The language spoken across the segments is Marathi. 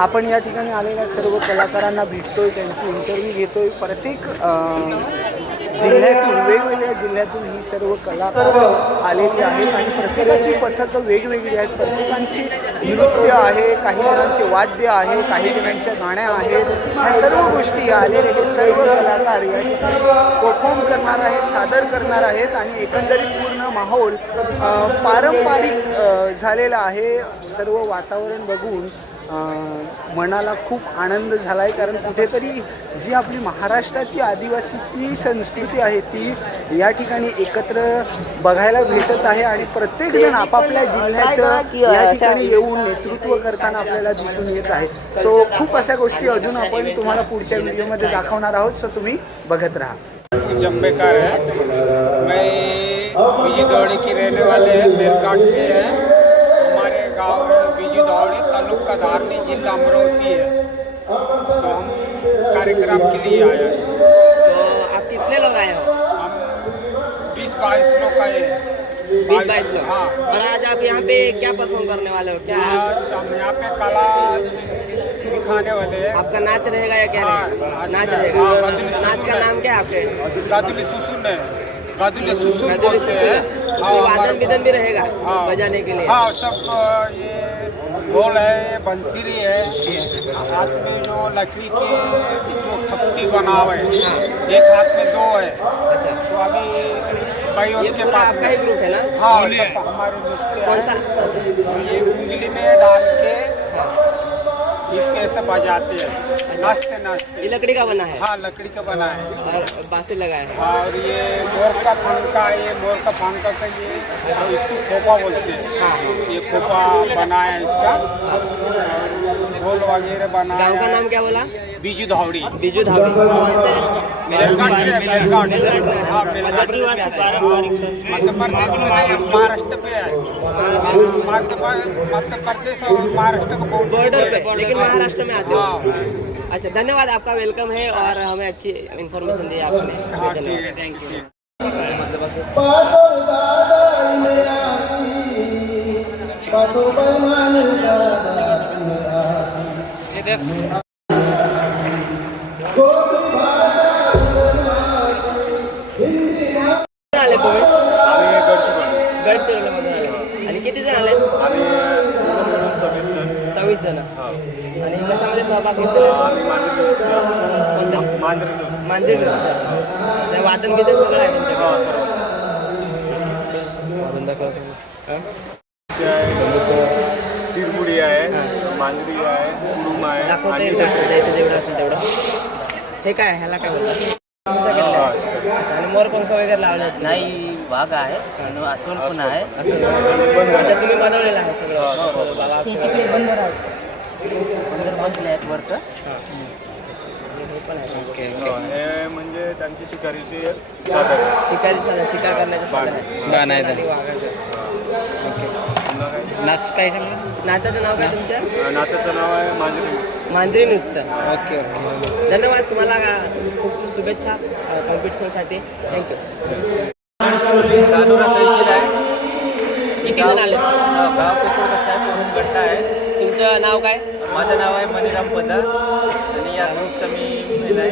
आपण या ठिकाणी आलेल्या सर्व कलाकारांना भेटतोय त्यांची इंटरव्ह्यू घेतोय. प्रत्येक जिल्ह्यातून वेगवेगळ्या जिल्ह्यातून ही सर्व कलाकार आलेली आहेत आणि प्रत्येकाची पथकं वेगवेगळी आहेत. प्रत्येकांची नृत्य आहे काही जणांचे वाद्य आहे काही जणांच्या गाण्या आहेत. ह्या सर्व गोष्टी आलेले हे सर्व कलाकार या ठिकाणी परफॉर्म करणार आहेत सादर करणार आहेत आणि एकंदरीत पूर्ण माहोल पारंपरिक झालेला आहे. सर्व वातावरण बघून मनाला खूप आनंद झाला आहे कारण कुठेतरी जी आपली महाराष्ट्राची आदिवासीची संस्कृती आहे ती या ठिकाणी एकत्र बघायला भेटत आहे आणि प्रत्येकजण आपापल्या जिल्ह्याचं या ठिकाणी येऊन नेतृत्व करताना आपल्याला दिसून येत आहे. सो खूप अशा गोष्टी अजून आपण तुम्हाला पुढच्या व्हिडिओमध्ये दाखवणार आहोत. सो तुम्ही बघत राहा. जम्बेकार है। मैं बीजी दौड़ी की रहने वाले हैं से है। हमारे गांव में बीजी दौड़ी तालुका धारनी जिला अमरावती है। तो हम कार्यक्रम के लिए आए हैं। तो आप कितने लोग आए हो? हम बीस बाईस लोग आए हैं। बीस बाईस लोग? हाँ। और आज आप यहाँ पे क्या परफॉर्म करने वाले हो? क्या? हम यहाँ पे कला दिखाने वाले हैं। आपका नाच रहेगा या क्या हाँ, रहेगा नाच रहेगा। हाँ, नाच का नाम क्या है आपके? गादुली सुसुन है। गादुली सुसुन बोलते हैं। हाँ, वादन विदन भी रहेगा। बजाने के लिए? हाँ सब ये ढोल है ये बंसीरी है हाथ में जो लकड़ी के जो थपड़ी बना हुआ है। एक हाथ में दो है अच्छा तो अभी भाई ये उनके पूरा पास आपका ही ग्रुप है ना हाँ हमारे दोस्त कौन। सा ये उंगली में डाल के इसके सब बजाते हैं। नाचते ये नाचते लकड़ी का बना है? हाँ लकड़ी का बना है। और बासे लगाए हैं? और ये मोर का पंखा ये मोर का पंखा का ये इसको खोपा बोलते हैं हाँ। ये खोपा बना है इसका। ढोल वगैरह बना गाँव का नाम क्या बोला? बीजू धावड़ी। बीजू धावड़ी। कौन से? है, हाँ, है। मध्य प्रदेश में है। नहीं हम महाराष्ट्र पे है। मध्य प्रदेश और महाराष्ट्र का बॉर्डर पे लेकिन महाराष्ट्र में आते हो। अच्छा धन्यवाद आपका वेलकम है और हमें अच्छी इन्फॉर्मेशन दी आपने। थैंक यू कुठून आले तुम्ही? आम्ही गडचिरोली. गडचिरोलीमधून आले. आणि किती जण आले? आम्ही सव्वीस जण. सव्वीस जण. आणि कशामध्ये सहभाग घेतलेला मांजरी मांजरी. वादन बिदन सगळं आहे तुमच्याकडे वादन दाखवा. तिरमुडी आहे. मांजरी आहे आहे. दाखवता येईल का सध्या इथे जेवढं असेल तेवढं. हे काय ह्याला काय बोलतात? आणि मोरपंख वगैरे लावले? नाही वाघ आहे आणि अस्वल पण आहे. अच्छा तुम्ही बनवलेलं आहे सगळं. बाबा अक्षर बंदर आहे बंदर बसले आहेत वरतं हे. पण आहे. ओके हे. म्हणजे त्यांची शिकारीची साधन. आहे. शिकारी शिकार करण्याचं साधन आहे. वाघाचं? नाच काय सांगणार नाचाचं नाव काय तुमच्या नाचाचं नाव आहे मांजरी मांजरी नृत्य ओके ओके. धन्यवाद तुम्हाला खूप खूप शुभेच्छा कॉम्पिटिशनसाठी थँक्यू किती जण आले? गाव कुसूर कसा आहे म्हणून गट्टा आहे. तुमचं नाव काय? माझं नाव आहे मणिराम पदा आणि या ग्रुपचा मी आहे.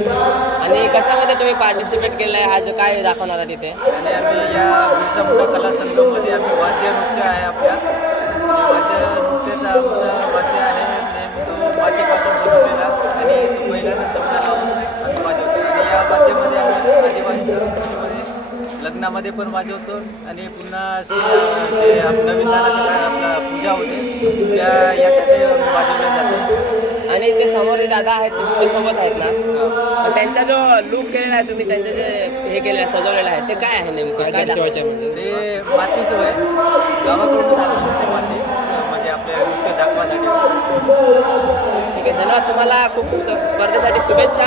आणि कशामध्ये तुम्ही पार्टिसिपेट केलं आहे आज काय दाखवणार आहे तिथे? आणि आम्ही या बिरसा मुंडा कला संघामध्ये आम्ही वाद्य नृत्य आहे आपल्या. वाद्य आमचं वाद्य आहे नेहमी तो मातीपासून बनवलेला आणि तो पहिल्यांदा चपला लावून आम्ही वाजवतो आणि या आम्ही आदिवासी लग्नामध्ये पण वाजवतो आणि पुन्हा जे नवीन आपला पूजा होते त्या याच्यात वाजवल्या जाते. आणि ते समोर दादा आहेत ते तुमच्यासोबत आहेत ना? त्यांचा जो लुक केलेला आहे तुम्ही त्यांचं जे हे केलेलं आहे सजवलेलं आहे ते काय आहे नेमकं? ते मातीचं आहे. गावाकडून माती. दाखवासाठी. ठीक आहे धन्यवाद तुम्हाला. खूप खूप स्पर्धेसाठी शुभेच्छा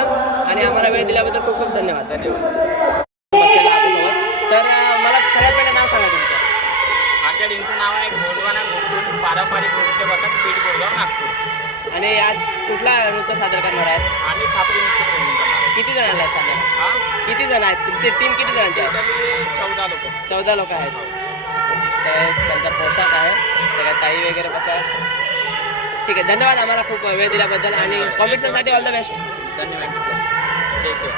आणि आम्हाला वेळ दिल्याबद्दल खूप खूप धन्यवाद. धन्यवाद. तर मला सगळ्यात पहिलं नाव सांगा तुमचं. आमच्या टीमचं नाव आहे गोंडवाना गोकुळ पारंपरिक नृत्य पथक बीड गोरगाव नागपूर. आणि आज कुठला नृत्य सादर करणार आहेत? आम्ही खापरी नृत्य करणार किती जण आले सादर? हा? किती जण आहेत? तुमची टीम किती जणांची आहे? टोटली चौदा लोक. चौदा लोक आहेत. त्यांचा पोशाख आहे. सगळ्या ताई वगैरे कसं आहे ठीक आहे. धन्यवाद आम्हाला खूप वेळ दिल्याबद्दल आणि कॉम्पिटिशनसाठी ऑल द बेस्ट धन्यवाद. जय शिव.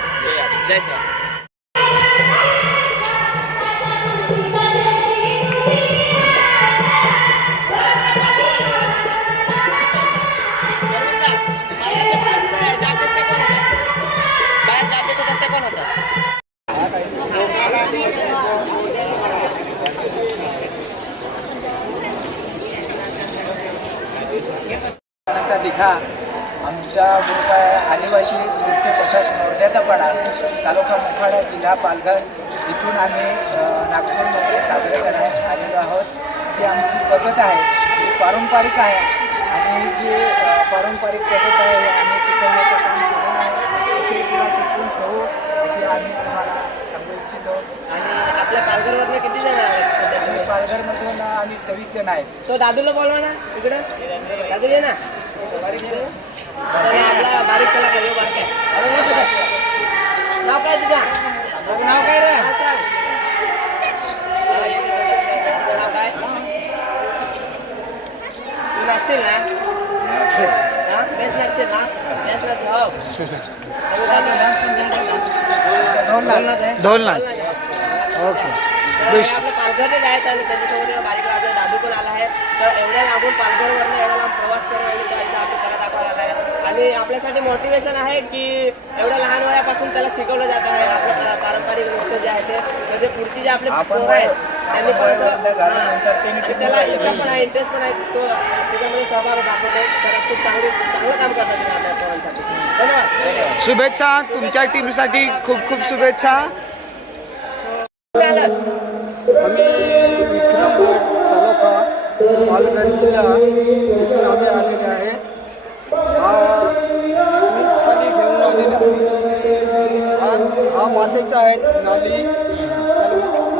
जय सर बाहेर जात देतो रस्ते कोण होता नंतर लिखा आमचा आहे आदिवासी नृत्य नवद्याचा पडा तालुका मोखाडा जिल्हा पालघर. इथून आम्ही नागपूरमध्ये साजरे करण्यात आलेलो आहोत. जी आमची पद्धत आहे ती पारंपरिक आहे. आणि ही जी पारंपरिक पद्धत आहे ही आम्ही टिकवण्याचं काम केलेलं आहे इथे किंवा टिकवून ठेवू अशी आम्ही तुम्हाला सांगू इच्छितो. आणि आपल्या पालघरवरनं किती जण आहेत पालघरमधून आम्ही सव्वीस जण आहेत. तो दादूला बोलवा ना इकडं. दादू ये ना. नाव काय तुझ्या नाव काय रे नाव काय तू नाचशील ना हा बेस्ट. नाचशील ना बेस्ट नाच ढोलनाथ आहे ढोलनाथ ओके बेस्ट आपले पालघरचे आहेत आणि त्याच्यासोबत एक बारीक पण आला आहे. तर एवढ्या लांबून पालघरवरनं एवढा लांब प्रवास करून आणि त्या इथं आपली कला दाखवायला आला आहे. आणि आपल्यासाठी मोटिवेशन आहे की एवढ्या लहान वयापासून त्याला शिकवलं जात आहे. आपलं पारंपरिक नृत्य जे आहे ते. म्हणजे पुढची जे आपले आपण पोरं आहेत त्यांनी आपण हां. आणि त्याला इच्छा पण आहे इंटरेस्ट पण आहे तो त्याच्यामध्ये सहभाग दाखवतो तर खूप चांगली चांगलं काम करतात आपल्या पोरांसाठी. धन्यवाद. शुभेच्छा तुमच्या टीमसाठी खूप खूप शुभेच्छा. आम्ही इथून आम्ही आलेले आहेत. खाली घेऊन आलेला हा हा मातेचा आहे नाली.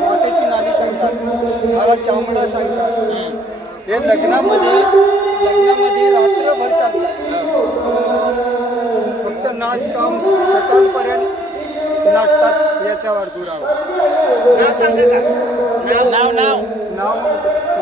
मातेची नाली सांगतात. ह्याला चामडा सांगतात. हे लग्नामध्ये लग्नामध्ये रात्रभर चालतात. फक्त नाच काम सकाळपर्यंत नाचतात याच्यावर दुरावा नाव सांगा का नाव नाव. नाव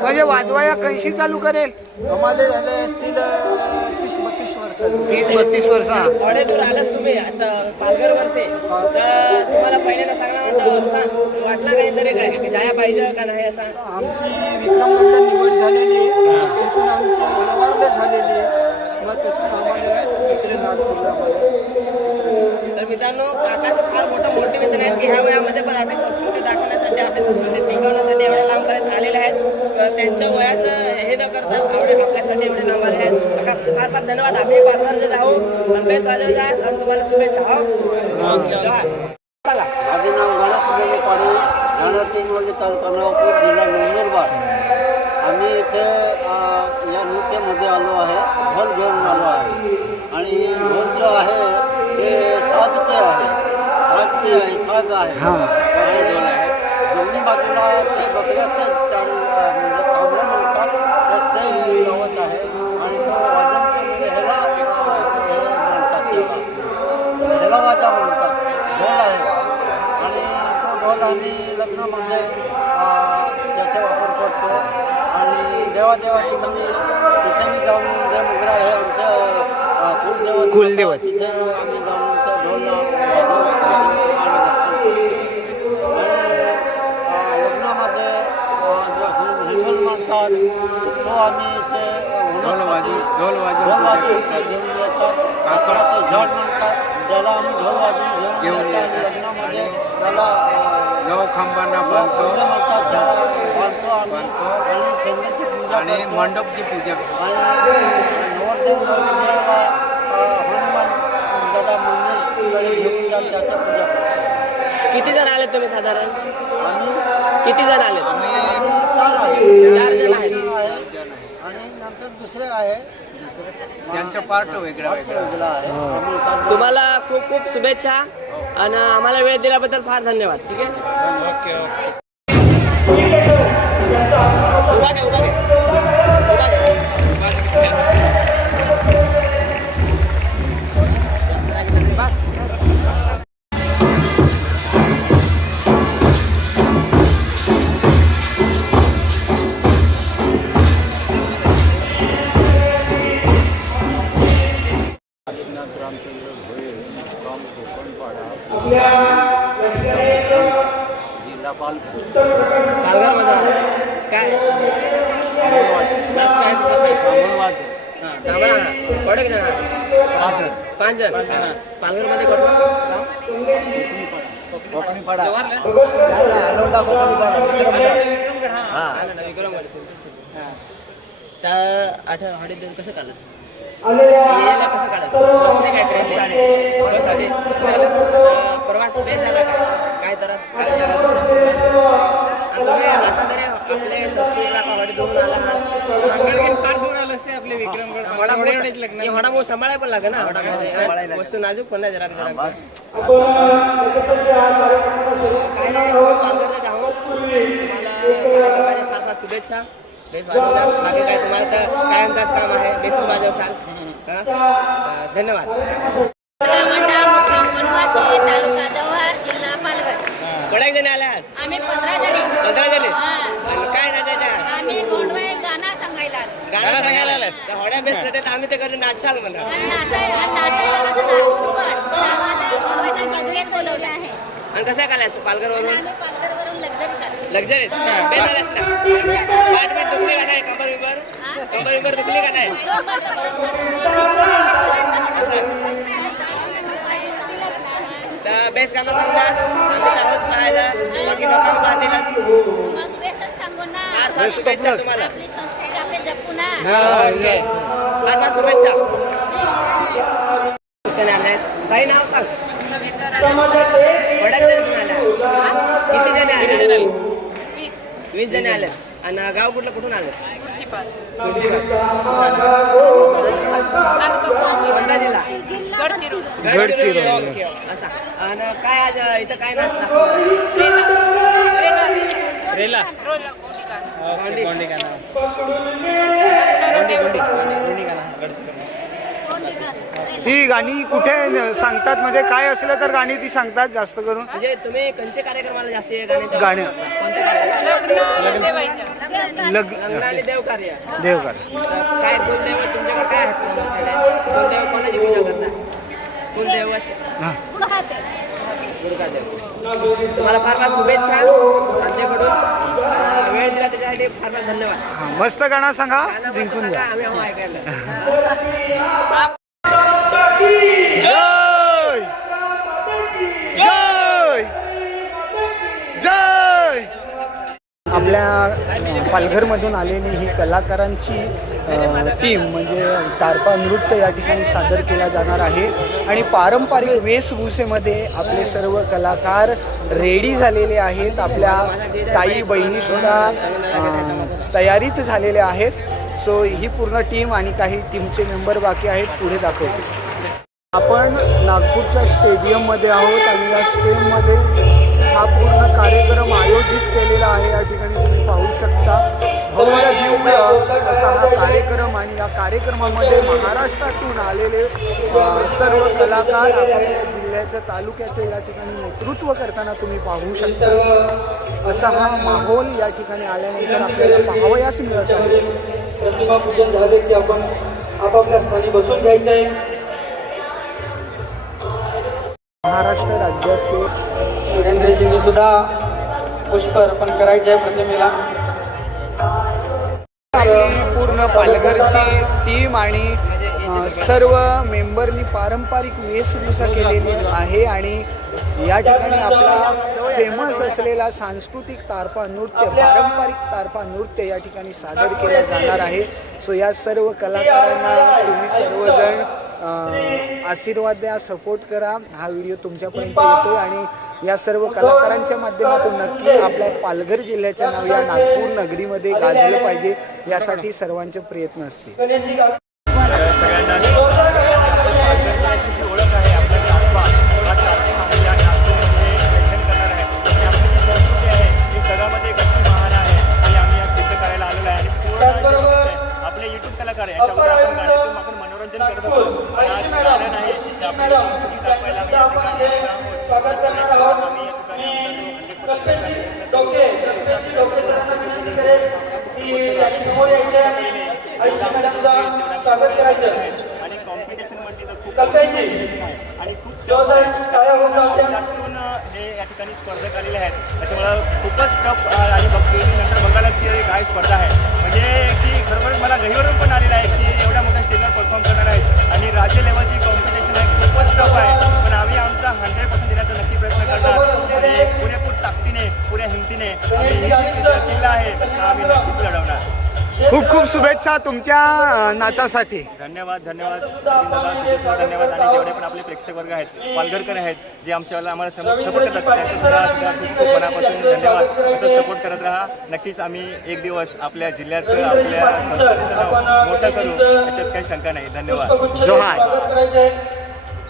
म्हणजे वाजवाया कैशी चालू करेल? आम्हाला झाले असतील अं, तीस बत्तीस वर्ष तीस बत्तीस वर्ष वडे दूर आलास तुम्ही आता पालघर वरसे तर तुम्हाला पहिल्यांदा सांगणार सांग वाटला काहीतरी काय की जाया पाहिजे का नाही असा? आमची विक्रमगडला निवड झालेली आहे. तिथून आमची जवारले झालेली आहे. मग तिथून आम्हाला नागपूरला तर मित्रांनो काकाचं फार मोठं मोटिवेशन आहे की ह्या वयामध्ये पण आपली संस्कृती दाखवण्यासाठी आपली संस्कृती टिकवण्यासाठी एवढ्या लांबपर्यंत आलेल्या आहेत. त्यांच्या वयाचं हे न करता एवढे आपल्यासाठी एवढे लांब आले आहेत. काका फार फार धन्यवाद. आम्ही पार्लर जाऊ. अभ्यास वाजव जा आणि तुम्हाला शुभेच्छा. हो. चला. माझे नाव गणेश गेले पाडे राहणार तालुका नवापूर जिल्हा नंदुरबार. आम्ही इथे या नृत्यामध्ये आलो आहे. ढोल घेऊन आलो आहे. सागचे आहे. ढोल आहे. दोन्ही बाजूला ते बकऱ्याचं अ, म्हणजे तांबडं म्हणतात. तर ते गवत आहे. आणि तो वाजन म्हणजे ह्याला हे म्हणतात त्याला ह्याला वाजा म्हणतात. ढोल आहे. आणि तो ढोल आम्ही लग्नामध्ये त्याचा वापर करतो. आणि देवादेवाची म्हणजे तिथे मी जाऊन जे मुगरा आहे आमचं अं, कुलदैवत कुलदैवत. तिथे आम्ही ढोल ढोल वाजवून ते घेऊन येतात काकडाचं झाड म्हणतात. त्याला आम्ही ढोल वाजवून घेऊन घेऊन येतो आणि येतात. लग्नामध्ये त्याला अं, नऊ खांबांना बांधतो. म्हणतात त्याला बांधतो आम्ही. आणि शेंगाची पूजा आणि करतो. मंडपची पूजा करतो. आणि नवरदेव नवरदेवाला अं, हनुमान दादा मंदिरकडे घेऊन जाऊन त्याच्या पूजा करतो. किती जण आले तुम्ही साधारण? आणि किती जण आले आम्ही आम्ही चार आहे. चार जण आहेत. जण आहे जण आहे. आणि नंतर दुसरे आहे. त्यांचं पार्ट वेगळं आहे तुम्हाला खूप खूप शुभेच्छा आणि आम्हाला वेळ दिल्याबद्दल फार धन्यवाद. ठीक आहे? उभा घे पाच जण पालघरमध्ये? कोकणी पाडा लोंढा कोकणी पाडा हा. विक्रमगड. त्या आठ कसं काढलंस? कसं बसने काय ड्रेस काढे बस काढे अं, प्रवास बेस झाला काय त्रास काय त्रास आणि तुम्ही आता तरी आपले संस्कृतीला पावडी धरून आला आलं असते आपले विक्रमगड सांभाळायला पण लागेल ना? वस्तू नाजूक पण नाही जरा फार फार शुभेच्छा. बेस वाजवताच. बाकी काय तुम्हाला तर कायमचाच काम आहे. बेसन हा? धन्यवाद. कोणाक जण आल्या आज? आम्ही पंधरा जणी. पंधरा जणी? हा. आणि काय नाचायचं आम्ही गाणं सांगायला आलो. गाणं सांगायला आलात त्या होड्या बेस्ट रेटेत आम्ही ते कधी नाचाल म्हणा. आणि नाचायला आणि बोलवलं आहे. आणि कसं काय आलास पालघरवरून? आम्ही पालघरवरून लक्झरी चाललो. पाठ बीट दुखली का नाही? कंबर बिंबर? कंबर बिंबर दुखली का नाही? तर बेस गाणं म्हणणार आम्ही आहोत पाहायला. बाकी मग फार शुभेच्छा तुम्हाला. ओके. फार फार शुभेच्छा काही नाव सांग. किती जण आले? वीस जण. आले आणि गाव कुठलं कुठून आलं कोणता जिल्हा? गडचिरोली. ओके असा. आणि काय आज इथं काय आहे? रेला. गोंडी गोंडी, गोंडी, गोंडी. ही गाणी कुठे सांगतात? म्हणजे काय असलं तर गाणी ती सांगतात जास्त करून. म्हणजे तुम्ही कंचे कार्यक्रमाला जास्त हे गाण्याचं गाणं. कोणत्या कार्यक्रम लग लग्न. आणि देवकार्य. देवकर तर काय कुलदैवत तुमच्याकडे काय आहेत कुलदैवत कोणाची पूजा करता? कुलदैवत? हा. तुम्हाला फार फार शुभेच्छा आमच्याकडून. वेळ दिला त्याच्यासाठी फार फार धन्यवाद. हा, मस्त गाणं सांगा जिंकून घ्या. आम्ही हवं ऐकायला. आपल्या पालघरमधून आलेली ही कलाकारांची टीम म्हणजे तारपा नृत्य या ठिकाणी सादर केला जाणार आहे. आणि पारंपरिक वेशभूषेमध्ये आपले सर्व कलाकार रेडी झालेले आहेत. आपल्या ताई बहिणीसुद्धा तयारीत झालेल्या आहेत. सो ही पूर्ण टीम आणि काही टीमचे मेंबर बाकी आहेत पुढे दाखवते. आपण नागपूरच्या स्टेडियममध्ये आहोत आणि या स्टेडियममध्ये हा पूर्ण कार्यक्रम आयोजित केलेला आहे. या ठिकाणी तुम्ही पाहू शकता. भव्य दिव्य असा हा कार्यक्रम आणि या कार्यक्रमामध्ये महाराष्ट्रातून आलेले सर्व कलाकार आपल्या जिल्ह्याचं तालुक्याचं या ठिकाणी नेतृत्व करताना तुम्ही पाहू शकता. असा हा माहोल या ठिकाणी आल्यानंतर आपल्याला पाहावयास मिळत आहे. प्रतिमापूजन झाले की आपण आपापल्या स्थानी बसून घ्यायचं. आहे महाराष्ट्र राज्याचे नरेंद्रजींनी सुद्धा पुष्प अर्पण करायचे आहे प्रतिमेला पूर्ण पालघरची टीम आणि सर्व मेंबरनी पारंपरिक वेशभूषा केलेली आहे आणि या ठिकाणी आपला फेमस असलेला सांस्कृतिक तारपा नृत्य पारंपरिक तारपा नृत्य या ठिकाणी सादर केला जाणार आहे. सो या सर्व कलाकारांना तुम्ही सर्वजण आशीर्वाद द्या सपोर्ट करा. हा व्हिडिओ तुमच्यापर्यंत येतोय आणि या सर्व कलाकारांच्या माध्यमातून नक्की आपल्या पालघर जिल्ह्याच्या नाव या नागपूर नगरीमध्ये गाजलं पाहिजे यासाठी सर्वांचे प्रयत्न असतील. आहोत. स्वागत करण्यात आहोत आम्ही या ठिकाणी आमचा जो 100% कल्पेशजी डोके कल्पेशजी डोके जरा विनंती करेल की त्यांनी समोर यायचे आयुष्य मॅडमचं स्वागत करायचं. आणि कॉम्पिटिशन तर कल्पेशजी आणि खूप जोरदार टाळ्या होऊन हे या ठिकाणी स्पर्धक आलेले आहेत. त्याच्यामुळं खूपच टफ आणि बघ नंतर बघायलाच की काय स्पर्धा आहे. म्हणजे की खरोखरच मला गहिवरून पण आलेलं आहे की एवढ्या मोठ्या परफॉर्म करणार आहेत आणि राज्य लेवलची कॉम्पिटिशन आहे खूपच टफ आहे. पण आम्ही आमचा हंड्रेड पर्सेंट देण्याचा नक्की प्रयत्न करणार. आणि पुरेपूर ताकदीने पुऱ्या हिमतीने आम्ही किल्ला आहे. आम्ही खूप खूप शुभेच्छा तुमच्या नाचासाठी. धन्यवाद धन्यवाद. धन्यवाद. आणि जेवढे पण आपले प्रेक्षक वर्ग आहेत पालघरकर आहेत जे आमच्याला आम्हाला सपोर्ट करतात त्यांचं सुद्धा सुद्धा खूप खूप मनापासून धन्यवाद. असं सपोर्ट करत राहा. नक्कीच आम्ही एक दिवस आपल्या जिल्ह्याचं आपल्या नाव मोठं करू. याच्यात काही शंका नाही. धन्यवाद. जोहार स्वागत करायचे आहे.